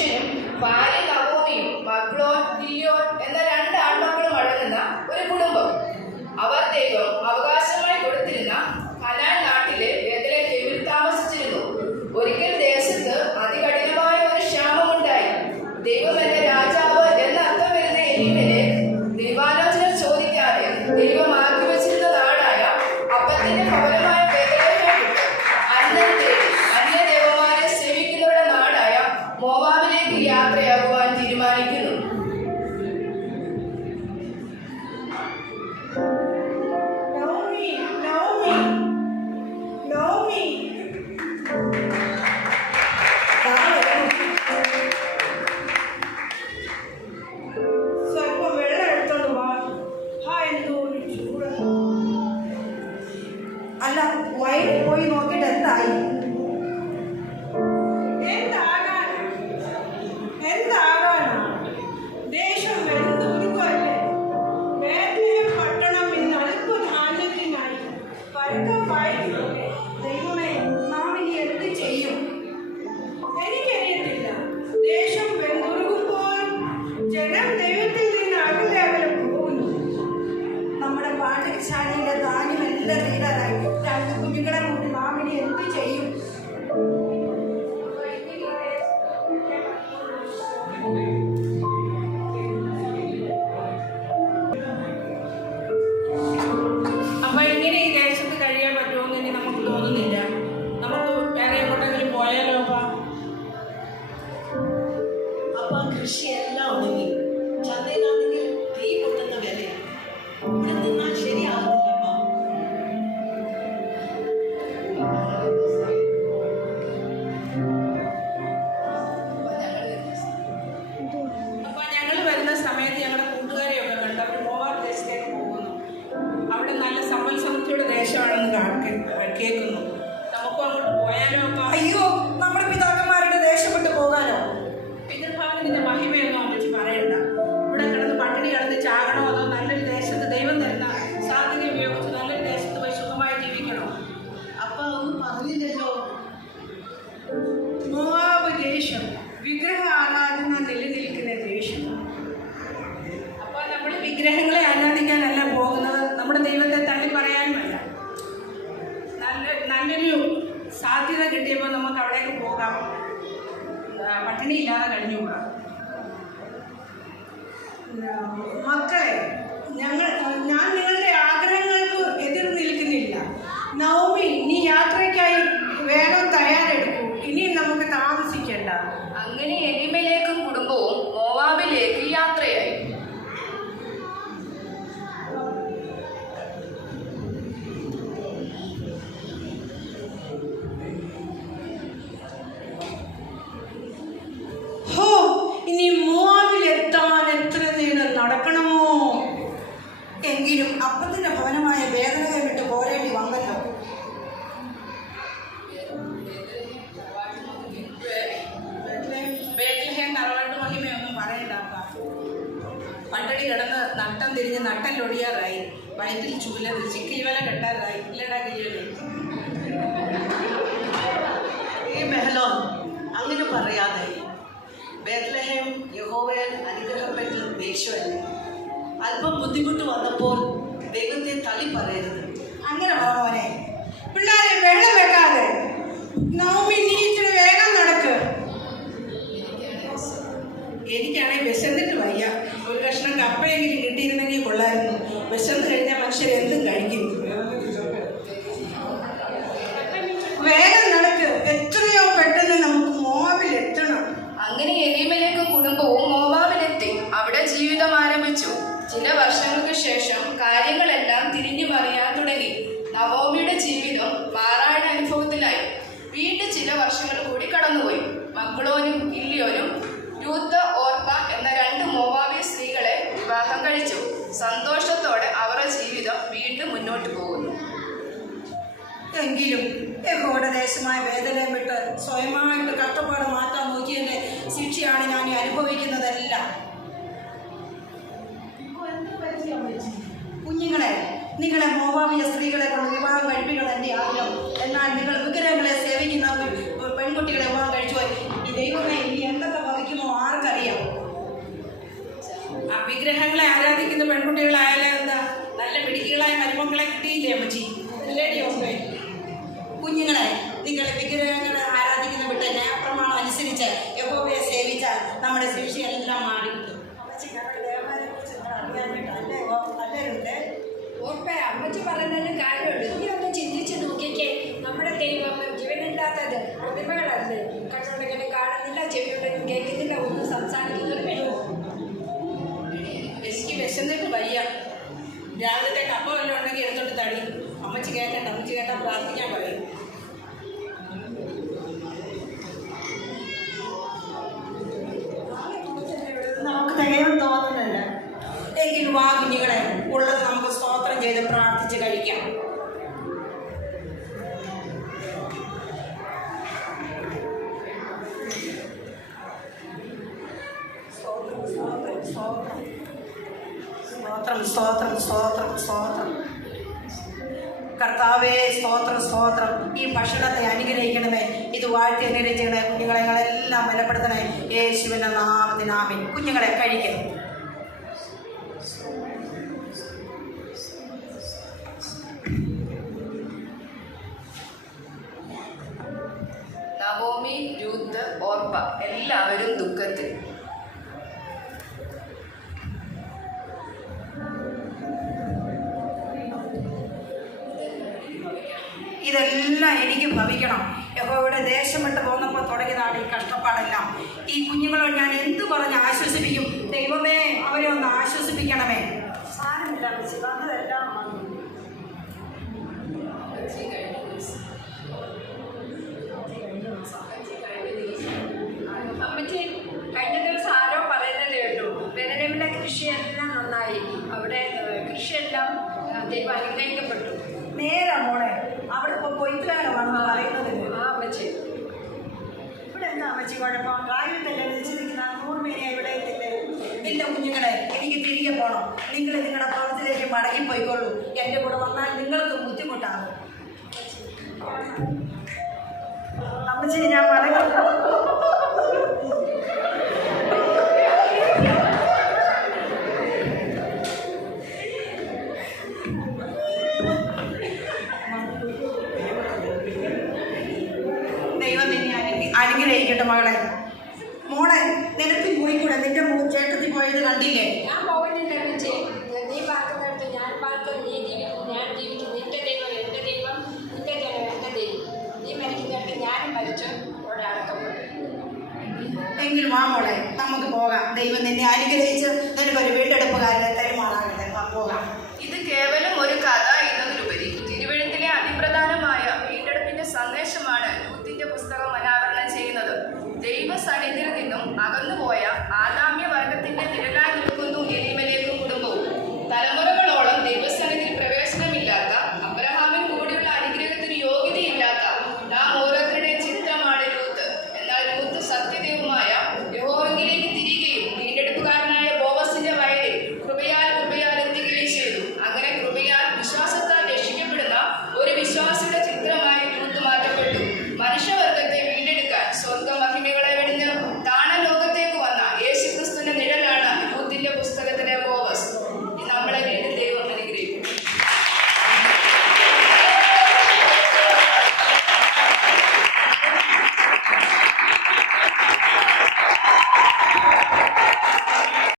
പുരുഷനും ഭാര്യ നവോമിയും മഗ്ലോൻ ഗില്യോൻ എന്ന 2 ആൺമക്കളും അടങ്ങുന്ന ഒരു കുടുംബം. അവർ ദൈവം അവകാശമായി കൊടുത്തിരുന്ന കനാൻ നാട്ടിലെ ബേത്ലഹേമിൽ താമസിച്ചിരുന്നു. ഒരിക്കൽ ദേശത്ത് അതികഠിനമായ ഒരു ക്ഷാമമുണ്ടായി. ദൈവം എന്ന രാജാവ് എന്ന അർത്ഥം വരുന്ന എലീമേലെക്ക് ദൈവാലോചന ചോദിക്കാതെ ദൈവം ആക്കി വെച്ചിരുന്ന നാടായ അപ്പത്തിന്റെ ഭവനമായ ബേത്ലഹേം വിട്ട് അന്യദേവന്മാരെ സേവിക്കുന്നവരുടെ നാടായ മോവാബിലേക്ക് യാത്രയാകുവാൻ തീരുമാനിക്കുന്നു. അല്ല, വയലിൽ പോയി നോക്കിയിട്ട് എന്തായി? എന്താകാനാ? ദേശം വെന്തുരുക്കല്ലേ. ബേത്ലഹേം പട്ടണം ഇന്ന് അല്പധാന്യത്തിനായി പരക്കമായിട്ടുണ്ട്. ദൈവമേ, നാം ഇനി എന്ത് ചെയ്യും? എനിക്കറിയത്തില്ല. ദേശം വെന്തുരുകുമ്പോൾ ജനം ദൈവത്തിൽ നിന്ന് അകലെ അകലെ പോകുന്നു. നമ്മുടെ പാഠശാലയിലെ ധാന്യമെല്ലാം തീരാറായി. 2 കുഞ്ഞുങ്ങളെ കൂടി നാം ഇനി എന്ത് ചെയ്യും? അപ്പൊ ഇങ്ങനെ ഈ ദേശത്ത് കഴിയാൻ പറ്റുമെന്ന് ഇനി നമുക്ക് തോന്നുന്നില്ല. നമുക്ക് വേറെ എങ്ങോട്ടെങ്കിലും പോയാലോ? അപ്പൊ കൃഷിയെല്ലാം ഉണങ്ങി, ചന്തയിലാണെങ്കിൽ തീ പൊട്ടുന്ന വിലയാണ്. ഇവിടെ നിന്നാൽ ശരിയാവുന്നില്ലപ്പ. അപ്പൊ ഞങ്ങൾ വരുന്ന സമയത്ത് ഞങ്ങളുടെ കൂട്ടുകാരെയൊക്കെ കണ്ട് അവർ മോവാബ് ദേശത്തേക്ക് പോകുന്നു. അവിടെ നല്ല സമ്പൽ സമൃദ്ധിയുടെ ദേശമാണെന്ന് കേൾക്കുന്നു. നമുക്കും അങ്ങോട്ട് പോയാലോ? അയ്യോ, നമ്മുടെ പിതാക്കന്മാരുടെ ദേശം വിട്ട് പോകാനോ? പിതൃഭവനത്തിന്റെ മഹിമയൊന്നും അമ്മച്ചി പറയണ്ട. ഇവിടെ കിടന്ന് പട്ടിണി കിടന്ന് ചാകണോ, അതോ നല്ലൊരു ദേശത്ത് ദൈവം തരുന്ന സാധ്യത ഉപയോഗിച്ച് നല്ലൊരു ദേശത്ത് പോയി സുഖമായി ജീവിക്കണോ? അപ്പൊ ഒന്നും പറഞ്ഞില്ലല്ലോ. മോവാബ് ദേശം വിഗ്രഹ ആരാധന നിലനിൽക്കുന്ന ദേശം. അപ്പൊ നമ്മൾ വിഗ്രഹങ്ങളെ ആരാധിക്കാനല്ല പോകുന്നത്, നമ്മുടെ ദൈവത്തെ തള്ളി പറയാനുമല്ല. നല്ലൊരു സാധ്യത കിട്ടിയപ്പോൾ നമുക്ക് അവിടേക്ക് പോകാം, പട്ടിണിയില്ലാതെ കഴിഞ്ഞുകൂടാം. മക്കളെ, ഞാൻ നിങ്ങളുടെ ആഗ്രഹങ്ങൾക്ക് എതിർ നിൽക്കുന്നില്ല. നവോമി, നീ യാത്രയ്ക്കായി വേഗം തയ്യാറെടുക്കൂ. ഇനിയും നമുക്ക് താമസിക്കേണ്ട. അങ്ങനെ എലീമേലെക്കും കുടുംബവും മോവാബിലേക്ക് യാത്രയായി. ഹോ, ഇനി മോവാബിലെത്താൻ എത്ര നേരം നടക്കണമോ? എങ്കിലും അപ്പത്തിന്റെ ഭവനമായ ബേത്ലഹേം വിട്ട് പോരേണ്ടി വന്നല്ലോ. ബേത്ലഹേം തറവാട്ട് മഹിമയൊന്നും പറയണ്ട. പട്ടടി കിടന്ന് നട്ടം തിരിഞ്ഞ് നട്ടല്ലൊടിയാറായി. വയറ്റിൽ ചൂലത് ചിക്കിൽ വല കെട്ടാറായി. ഇല്ലടാ കിഴിയല്ലേ? ഈ മെഹലോൻ, അങ്ങനെ പറയാതെ. ബേത്ലഹേം യഹോവയാൽ അനുഗ്രഹപ്പെട്ട ദേശമല്ലേ. അല്പം ബുദ്ധിമുട്ട് വന്നപ്പോൾ ദൈവത്തെ തള്ളി പറയരുത്. അങ്ങനെ പോണോനെ. പിള്ളേരെ വെള്ളം വെക്കാതെ. നവമി, നീ ഇച്ചിരി വേഗം നടക്ക്. എനിക്കാണെങ്കിൽ വിശന്നിട്ട് വയ്യ. ഒരു കഷ്ണം കപ്പയെങ്കിലും കിട്ടിയിരുന്നെങ്കിൽ കൊള്ളായിരുന്നു. വിശന്ന് കഴിഞ്ഞാൽ മനുഷ്യർ എന്തും കഴിക്കും. വേഗം നടക്ക്. എത്രയോ പെട്ടെന്ന് നമുക്ക് മോവാബിൽ എത്തണം. അങ്ങനെ എലീമേലെക്കും കുടുംബവും മോവാബിലെത്തി അവിടെ ജീവിതം ആരംഭിച്ചു. ചില വർഷങ്ങൾക്ക് ശേഷം കാര്യങ്ങളെല്ലാം തിരിഞ്ഞു മറിയാൻ തുടങ്ങി. നവോമിയുടെ ജീവിതം മാറാട് അനുഭവത്തിലായി. വീണ്ടും ചില വർഷങ്ങൾ കൂടി കടന്നുപോയി. മഗ്ലോനും ഗില്യോനും രൂത്ത്, ഓർപ്പ എന്ന 2 മോവാബി സ്ത്രീകളെ വിവാഹം കഴിച്ചു. സന്തോഷത്തോടെ അവരുടെ ജീവിതം വീണ്ടും മുന്നോട്ട് പോകുന്നു. എങ്കിലും യഹോവയുടെ ദേശമായ ബേത്ലഹേം വിട്ട് സ്വയമായിട്ട് കഷ്ടപ്പാട് മാറ്റാൻ നോക്കിയതിന്റെ ശിക്ഷയാണ് ഞാൻ അനുഭവിക്കുന്നതെല്ലാം. കുഞ്ഞുങ്ങളെ, നിങ്ങളെ മോവാബിയ സ്ത്രീകളെ കൊണ്ട് വിവാഹം കഴിപ്പിക്കണം എൻ്റെ ആഗ്രഹം. എന്നാൽ നിങ്ങൾ വിഗ്രഹങ്ങളെ സേവിക്കുന്ന പെൺകുട്ടികളെ വിവാഹം കഴിച്ചു പോയി. ഈ ദൈവമേ, ഇനി എന്തൊക്കെ വഹിക്കും വിഗ്രഹങ്ങളെ ആരാധിക്കുന്ന പെൺകുട്ടികളായാലും എന്താ നല്ല മിടുക്കികളായ മരുമക്കളെ കിട്ടിയില്ലേ അമ്മച്ചി? അല്ലേടി ഓക്കെ? കുഞ്ഞുങ്ങളെ, നിങ്ങൾ വിഗ്രഹങ്ങളെ ആരാധിക്കുന്ന വിട്ട് ന്യായപ്രമാണം അനുസരിച്ച് യഹോവയെ സേവിച്ചാൽ നമ്മുടെ ശിക്ഷയെല്ലാം മാറി കിട്ടും. അമ്മച്ചി പറയുന്നതിന് കാര്യമുണ്ട്. നീ ഒന്ന് ചിന്തിച്ച് നോക്കിക്കേ. നമ്മുടെ ദൈവം ജീവനില്ലാത്തത് പ്രതിമകളല്ലേ? കണ്ണുണ്ടെങ്കിലും കാണുന്നില്ല, ചെവിയുണ്ടെങ്കിലും കേൾക്കുന്നില്ല, ഒന്നും സംസാരിക്കുന്നൊരു കഴിവോ? എനിക്ക് വിശന്നിട്ട് വയ്യ. രാവിലത്തെ കപ്പ വല്ലതും ഉണ്ടെങ്കിൽ എടുത്തോണ്ട് തടി. അമ്മച്ചി കേൾക്കണ്ട, അമ്മച്ചി കേട്ടാൽ പ്രാർത്ഥിക്കാൻ പറയും. നമുക്ക് തികയാൻ തോന്നുന്നില്ല. എങ്കിലും ആ കുഞ്ഞുങ്ങളെ ഉള്ളത് നമുക്ക് സ്തോത്രം ചെയ്ത് പ്രാർത്ഥിച്ച് കഴിക്കാം. സ്തോത്രം സ്തോത്രം സ്തോത്രം സ്തോത്രം. കർത്താവേ, സ്തോത്രം സ്തോത്രം. ഈ ഭക്ഷണത്തെ അനുഗ്രഹിക്കണമേ, ഇത് വാഴ്ത്തി അനുഗ്രഹിക്കണേ. കുഞ്ഞുങ്ങളെ ഞങ്ങളെല്ലാം ബലപ്പെടുത്തണേ. യേശുവിൻ്റെ നാമത്തിൽ ആമേൻ. കുഞ്ഞുങ്ങളെ കഴിക്കണം. നവോമി, രൂത്ത്, ഓർപ്പ എല്ലാവരും ദുഃഖത്തിൽ. ഇതെല്ലാം എനിക്ക് ഭവിക്കണം. യഹോവയുടെ ദേശം വിട്ട് പോന്നപ്പോൾ തുടങ്ങിയതാണ് ഈ കഷ്ടപ്പാടെല്ലാം. ഈ കുഞ്ഞുങ്ങളോട് ഞാൻ എന്ത് പറഞ്ഞ് ആശ്വസിപ്പിക്കും? ദൈവമേ, അവരെ ഒന്ന് ആശ്വസിപ്പിക്കണമേ. സാരമില്ല അമ്മച്ചി, വന്നതെല്ലാം വന്നു. അമ്മച്ചി, കഴിഞ്ഞ ദിവസം ആരോ പറയുന്നത് കേട്ടു, ബെനലമിലെ കൃഷിയെല്ലാം നന്നായി. അവിടെ കൃഷിയെല്ലാം ദൈവം അനുഗ്രഹിക്കപ്പെട്ടു. നേരാ മോളെ, അവിടെ ഇപ്പോൾ കൊയ്ത്തുകാലമാണെന്ന് പറയുന്നത്. ആ അമ്മച്ചി, ഇവിടെ എന്താ അമ്മച്ചി കുഴപ്പം? കാര്യത്തല്ലേ വെച്ചിരിക്കുന്ന 100 പേരെ ഇവിടെ എത്തില്ലേ? ഇല്ല കുഞ്ഞുങ്ങളെ, എനിക്ക് തിരികെ പോകണം. നിങ്ങൾ നിങ്ങളുടെ പ്രവൃത്തിയിലേക്ക് മടങ്ങിപ്പോയിക്കൊള്ളൂ. എൻ്റെ കൂടെ വന്നാൽ നിങ്ങൾക്ക് ബുദ്ധിമുട്ടാകും. അമ്മച്ചി, ഞാൻ മടങ്ങി. ദൈവം നിന്നെ അനുഗ്രഹിക്കട്ടെ മകളെ. മോളെ, നിനക്ക് പോയിക്കൂടെ? നിന്റെ ചേട്ടത്തി പോയത് കണ്ടില്ലേ? ഞാൻ പോകുന്നില്ല അമ്മച്ചി. നീ പാർക്കുന്നിടത്ത് ഞാൻ പാർക്കും, നീ ജീവിക്കും ഞാൻ ജീവിക്കും. നിന്റെ ദൈവം എൻ്റെ ദൈവം, നിന്റെ ജനം എൻ്റെ ദൈവം. നീ മരിക്കുന്നിടത്ത് ഞാനും മരിച്ചു, അവിടെ അടക്കപ്പെട്ടു. എങ്കിലും ആ മോളെ, നമുക്ക് പോകാം. ദൈവം നിന്നെ അനുഗ്രഹിച്ച് നിനക്കൊരു വീണ്ടെടുപ്പുകാരനെ തരുമാറാകട്ടെ. പോകാം. ഇത് കേവലം ഒരു